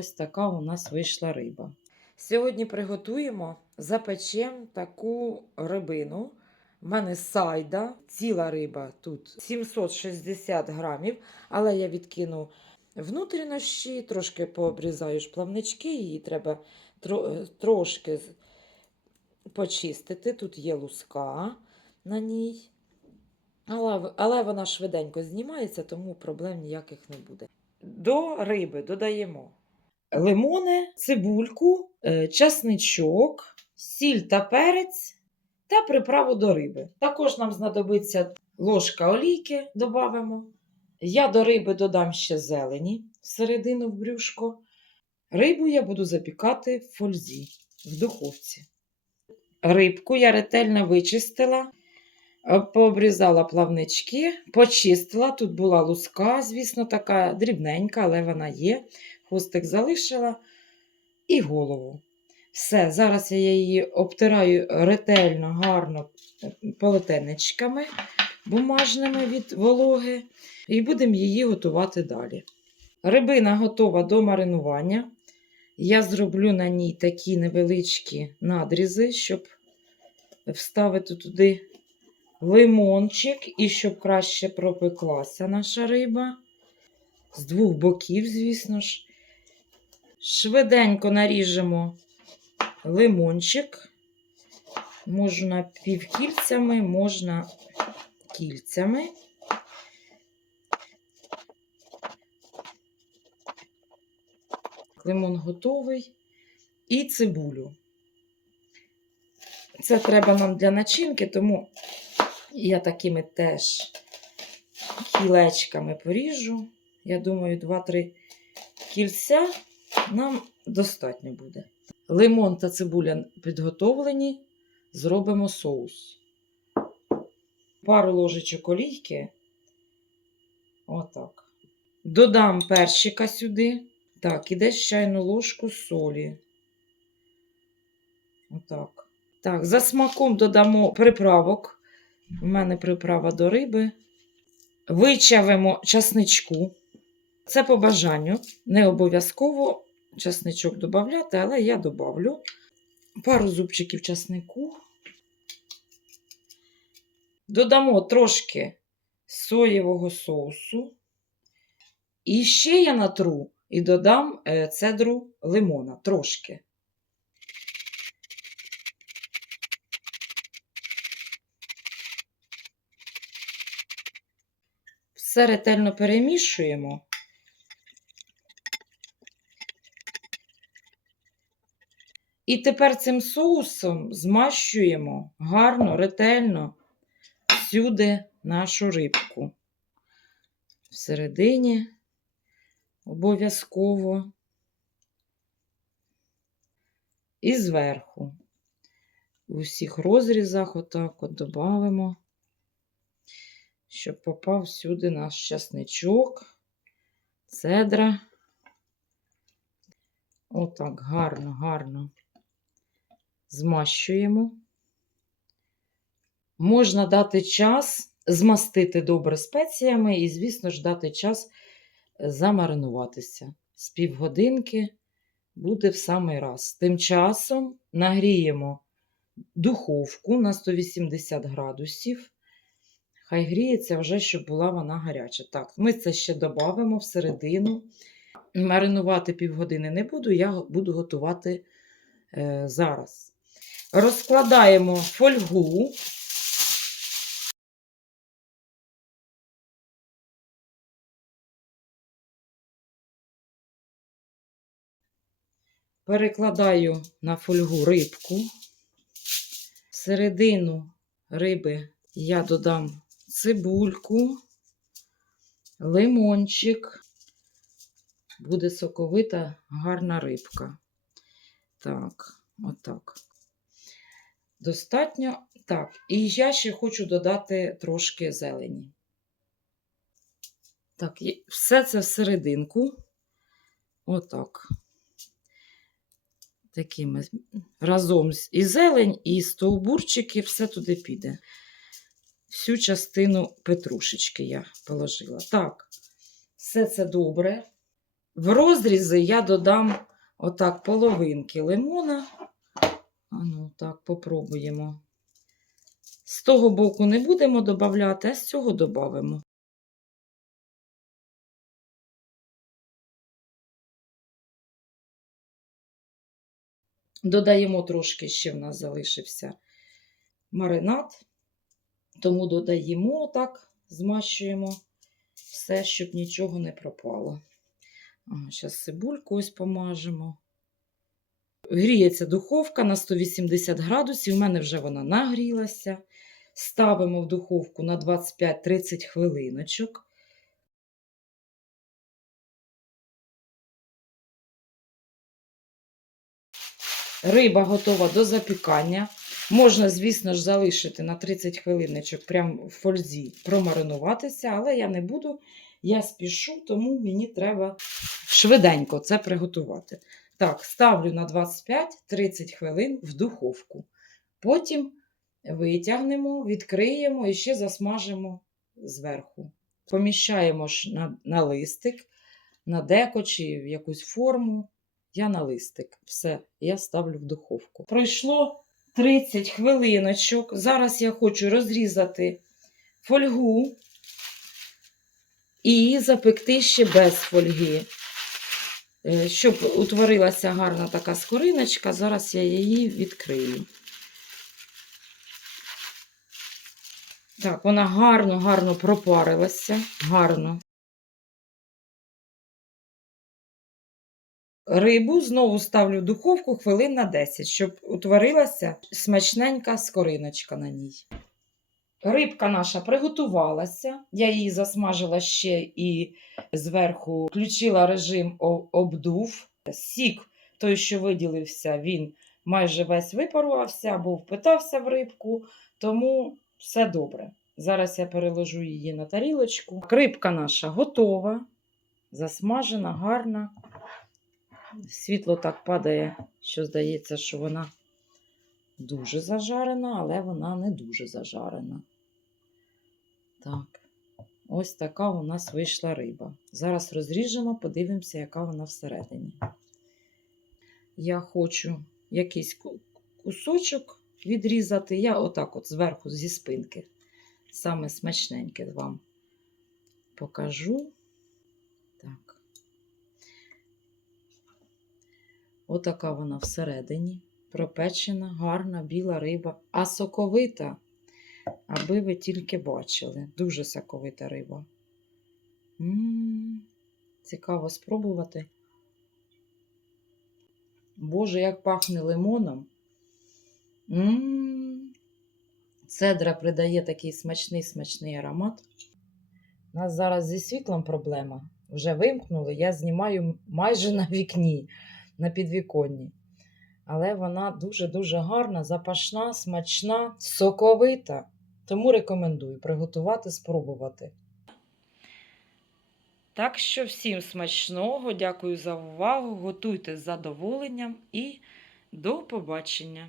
ось така у нас вийшла риба. Сьогодні приготуємо, запечемо таку рибину. У мене сайда, ціла риба тут 760 грамів, але я відкину внутрішні, трошки пообрізаю плавнички, її треба тро- трошки почистити. Тут є луска на ній. Але, але вона швиденько знімається, тому проблем ніяких не буде. До риби додаємо лимони, цибульку, е, часничок, сіль та перець та приправу до риби. Також нам знадобиться ложка олійки, додамо. Я до риби додам ще зелені всередину в брюшко. Рибу я буду запікати в фользі в духовці. Рибку я ретельно вичистила, е, пообрізала плавнички, почистила. Тут була луска, звісно, така дрібненька, але вона є. Хвостик залишила і голову. Все, зараз я її обтираю ретельно, гарно полотенечками бумажними від вологи, і будемо її готувати далі. Рибина готова до маринування. Я зроблю на ній такі невеличкі надрізи, щоб вставити туди лимончик і щоб краще пропеклася наша риба. З двох боків, звісно ж. Швиденько наріжемо лимончик. Можна півкільцями, можна кільцями. Лимон готовий. І цибулю. Це треба нам для начинки, тому я такими теж кілечками поріжу. Я думаю, 2-3 кільця нам достатньо буде. Лимон та цибуля підготовлені, зробимо соус. Пару ложечок олійки. Отак. Додам перчика сюди. Так, і десь чайну ложку солі. Отак. Так, за смаком додамо приправок. У мене приправа до риби. Вичавимо часничку. Це по бажанню. Не обов'язково часничок додати, але я добавлю пару зубчиків часнику. Додамо трошки соєвого соусу. І ще я натру і додам е, цедру лимона трошки. Все ретельно перемішуємо. І тепер цим соусом змащуємо гарно, ретельно всюди нашу рибку. Всередині обов'язково. І зверху. У всіх розрізах отак от додамо, щоб попав сюди наш часничок, цедра. Отак гарно, гарно змащуємо. Можна дати час змастити добре спеціями і, звісно ж, дати час замаринуватися. З півгодинки буде в самий раз. Тим часом нагріємо духовку на 180 градусів. Хай гріється вже, щоб була вона гаряча. Так, ми це ще додамо всередину. Маринувати півгодини не буду, я буду готувати е, зараз. Розкладаємо фольгу. Перекладаю на фольгу рибку. Всередину риби я додам цибульку, лимончик. Буде соковита, гарна рибка. Так, отак. Достатньо. Так, і я ще хочу додати трошки зелені. Так, все це всерединку. Отак. Такими разом і зелень, і стовбурчики, все туди піде. Всю частину петрушечки я положила. Так, все це добре. В розрізи я додам отак половинки лимона. А ну так, попробуємо. З того боку не будемо додавати, а з цього додамо. Додаємо трошки, ще в нас залишився маринад, тому додаємо так, змащуємо все, щоб нічого не пропало. Зараз цибульку ось помажемо. Гріється духовка на 180 градусів. У мене вже вона нагрілася. Ставимо в духовку на 25-30 хвилиночок. Риба готова до запікання. Можна, звісно ж, залишити на 30 хвилиночок прямо в фользі промаринуватися, але я не буду. Я спішу, тому мені треба швиденько це приготувати. Так, ставлю на 25-30 хвилин в духовку. Потім витягнемо, відкриємо і ще засмажимо зверху. Поміщаємо ж на, на листик, на деко чи в якусь форму. Я на листик. Все, я ставлю в духовку. Пройшло 30 хвилиночок. Зараз я хочу розрізати фольгу і запекти ще без фольги. Е, Щоб утворилася гарна така скориночка, зараз я її відкрию. Так, вона гарно, гарно пропарилася. Гарно. Рибу знову ставлю в духовку хвилин на 10, щоб утворилася смачненька скориночка на ній. Рибка наша приготувалася. Я її засмажила ще і зверху включила режим обдув. Сік, той, що виділився, він майже весь випарувався або впитався в рибку, тому все добре. Зараз я переложу її на тарілочку. Рибка наша готова, засмажена, гарна. Світло так падає, що здається, що вона дуже зажарена, але вона не дуже зажарена. Так, ось така у нас вийшла риба. Зараз розріжемо, подивимося, яка вона всередині. Я хочу якийсь кусочок відрізати. Я отак от зверху зі спинки. Саме смачненьке вам покажу. Так. Отака вона всередині. Пропечена, гарна біла риба, а соковита, аби ви тільки бачили. Дуже соковита риба. М, Цікаво спробувати. Боже, як пахне лимоном. М, Цедра придає такий смачний смачний аромат. У нас зараз зі світлом проблема. Вже вимкнули, я знімаю майже на вікні, на підвіконні. Але вона дуже-дуже гарна, запашна, смачна, соковита. Тому рекомендую приготувати, спробувати. Так що всім смачного, дякую за увагу. Готуйте з задоволенням і до побачення!